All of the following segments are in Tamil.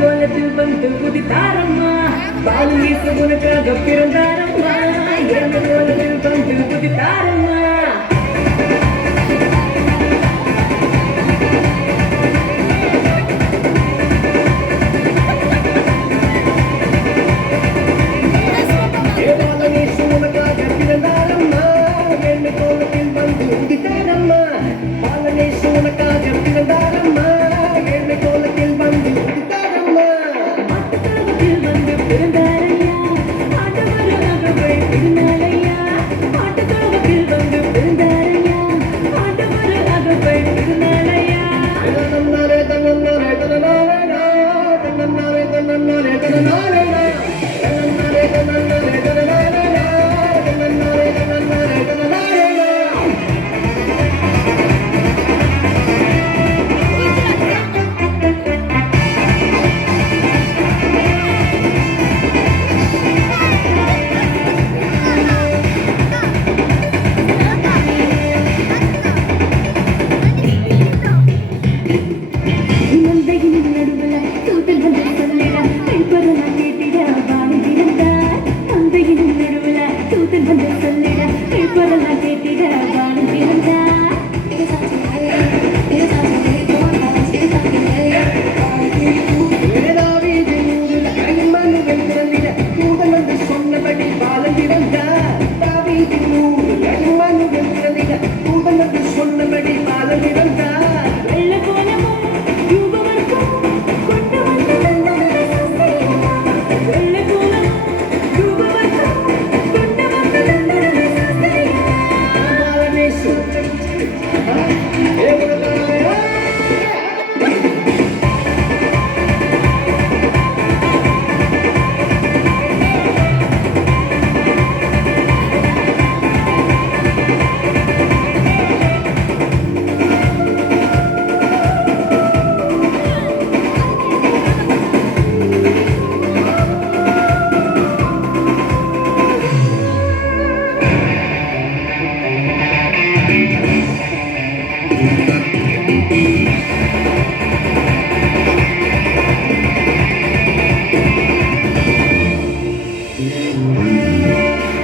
கோலத்தில் வந்து குதித்தாரம்மா. பாலியேசு உனக்காக பிறந்தாரம்மா. கோலத்தில் வந்து குதித்தார் Finland.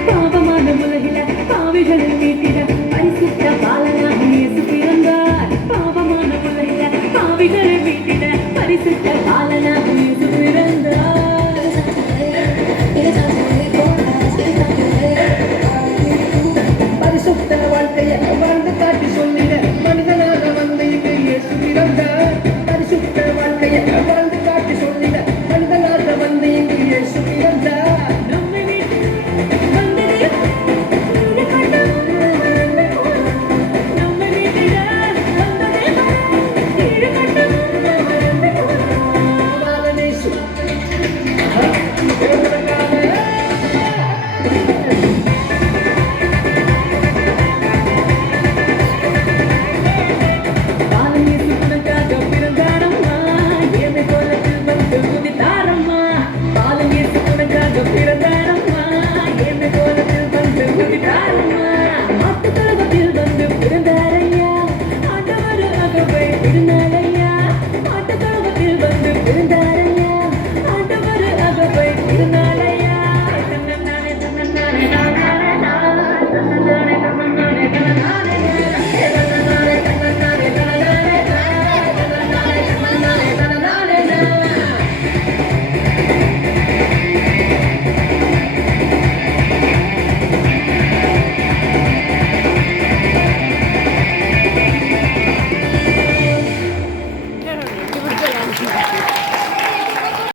பாவமான உலகில பாவிகளை மீட்டிட பரிசுத்த பாலனாக இயேசு பிறந்தார். பாவமான உலகில பாவிகளை மீட்டிட பரிசுத்த பாலனாக இயேசு பிறந்தார். பரிசுத்த வாழ்க்கையை வாழ்ந்து காட்டி சொல்லிட மனிதனாக வந்து இயேசு பிறந்தார். பரிசுத்த வாழ்க்கையை Good.